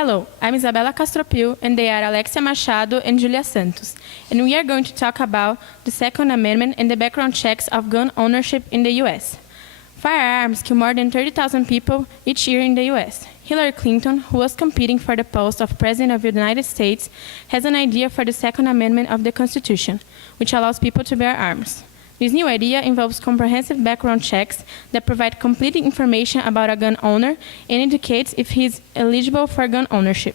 Hello, I'm Isabella and they are Alexia Machado and Julia Santos, and we are going to talk about the Second Amendment and the background checks of gun ownership in the U.S. Firearms kill more than 30,000 people each year in the U.S. Hillary Clinton, who was competing for the post of President of the United States, has an idea for the Second Amendment of the Constitution, which allows people to bear arms. This new idea involves comprehensive background checks that provide complete information about a gun owner and indicates if he is eligible for gun ownership.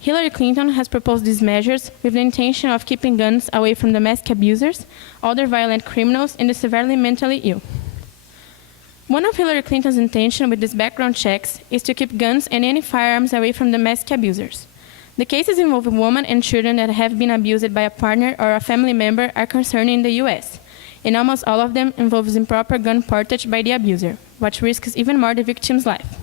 Hillary Clinton has proposed these measures with the intention of keeping guns away from domestic abusers, other violent criminals, and the severely mentally ill. One of Hillary Clinton's intentions with these background checks is to keep guns and any firearms away from domestic abusers. The cases involving women and children that have been abused by a partner or a family member are concerning in the U.S., and almost all of them involves improper gun portage by the abuser, which risks even more the victim's life.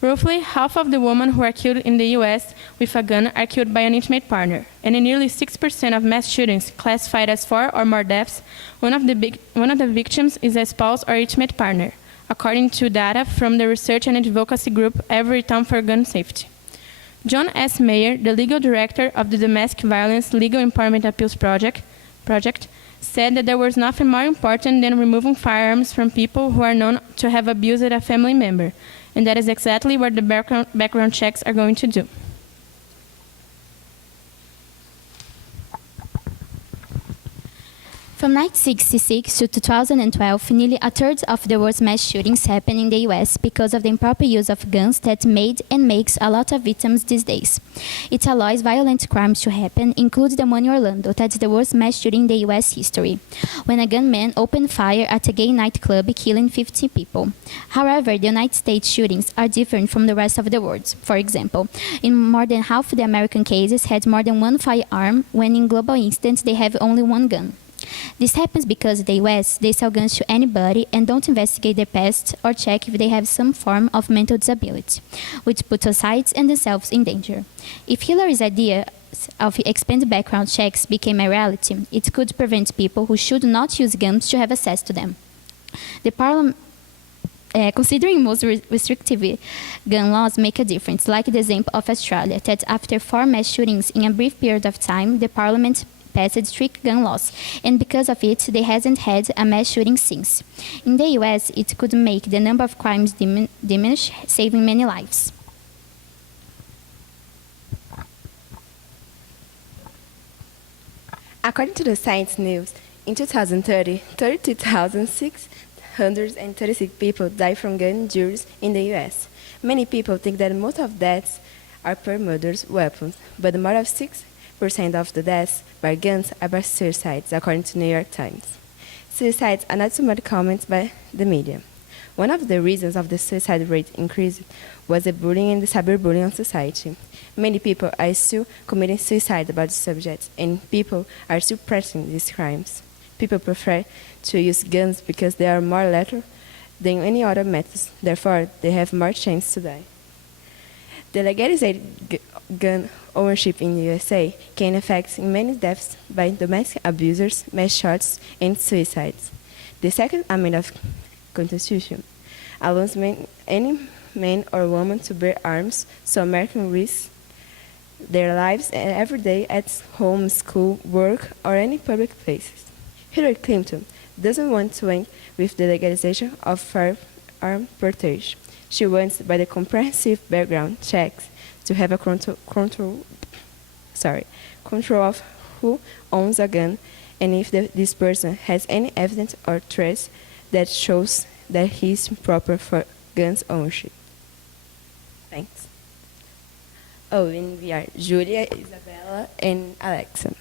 Roughly half of the women who are killed in the U.S. with a gun are killed by an intimate partner, and in nearly 6% of mass shootings classified as 4 or more deaths, one of the victims is a spouse or intimate partner, according to data from the research and advocacy group Everytown for Gun Safety. John S. Mayer, the legal director of the Domestic Violence Legal Empowerment Appeals Project, said that there was nothing more important than removing firearms from people who are known to have abused a family member, and that is exactly what the background checks are going to do. From 1966 to 2012, nearly a third of the world's mass shootings happened in the U.S. because of the improper use of guns that made and makes a lot of victims these days. It allows violent crimes to happen, including the one in Orlando, that's the worst mass shooting in the U.S. history, when a gunman opened fire at a gay nightclub, killing 50 people. However, the United States shootings are different from the rest of the world. For example, in more than half of the American cases had more than one firearm, when in global incidents they have only one gun. This happens because in the US, they sell guns to anybody and don't investigate their past or check if they have some form of mental disability, which puts society and themselves in danger. If Hillary's idea of expanded background checks became a reality, it could prevent people who should not use guns to have access to them. The Parliament considering most restrictive gun laws make a difference, like the example of Australia, that after 4 mass shootings in a brief period of time, the Parliament passed strict gun laws, and because of it, they hasn't had a mass shooting since. In the US, it could make the number of crimes diminish, saving many lives. According to the Science News, in 2030, 32,636 people died from gun injuries in the US. Many people think that most of deaths are per murderous weapons, but more of 6% of the deaths by guns are by suicides, according to New York Times. Suicides are not so much commented by the media. One of the reasons of the suicide rate increase was the bullying and the cyberbullying on society. Many people are still committing suicide about the subject, and people are still practicing these crimes. People prefer to use guns because they are more lethal than any other methods. Therefore, they have more chance to die. The legalized gun ownership in the USA can affect many deaths by domestic abusers, mass shots, and suicides. The Second Amendment of the Constitution allows any man or woman to bear arms, so Americans risk their lives every day at home, school, work, or any public places. Hillary Clinton doesn't want to end with the legalization of firearm portage. She wants, by the comprehensive background checks, to have a control of who owns a gun and if this person has any evidence or trace that shows that he is proper for guns ownership. Thanks. Oh, and we are Julia, Isabella, and Alexa.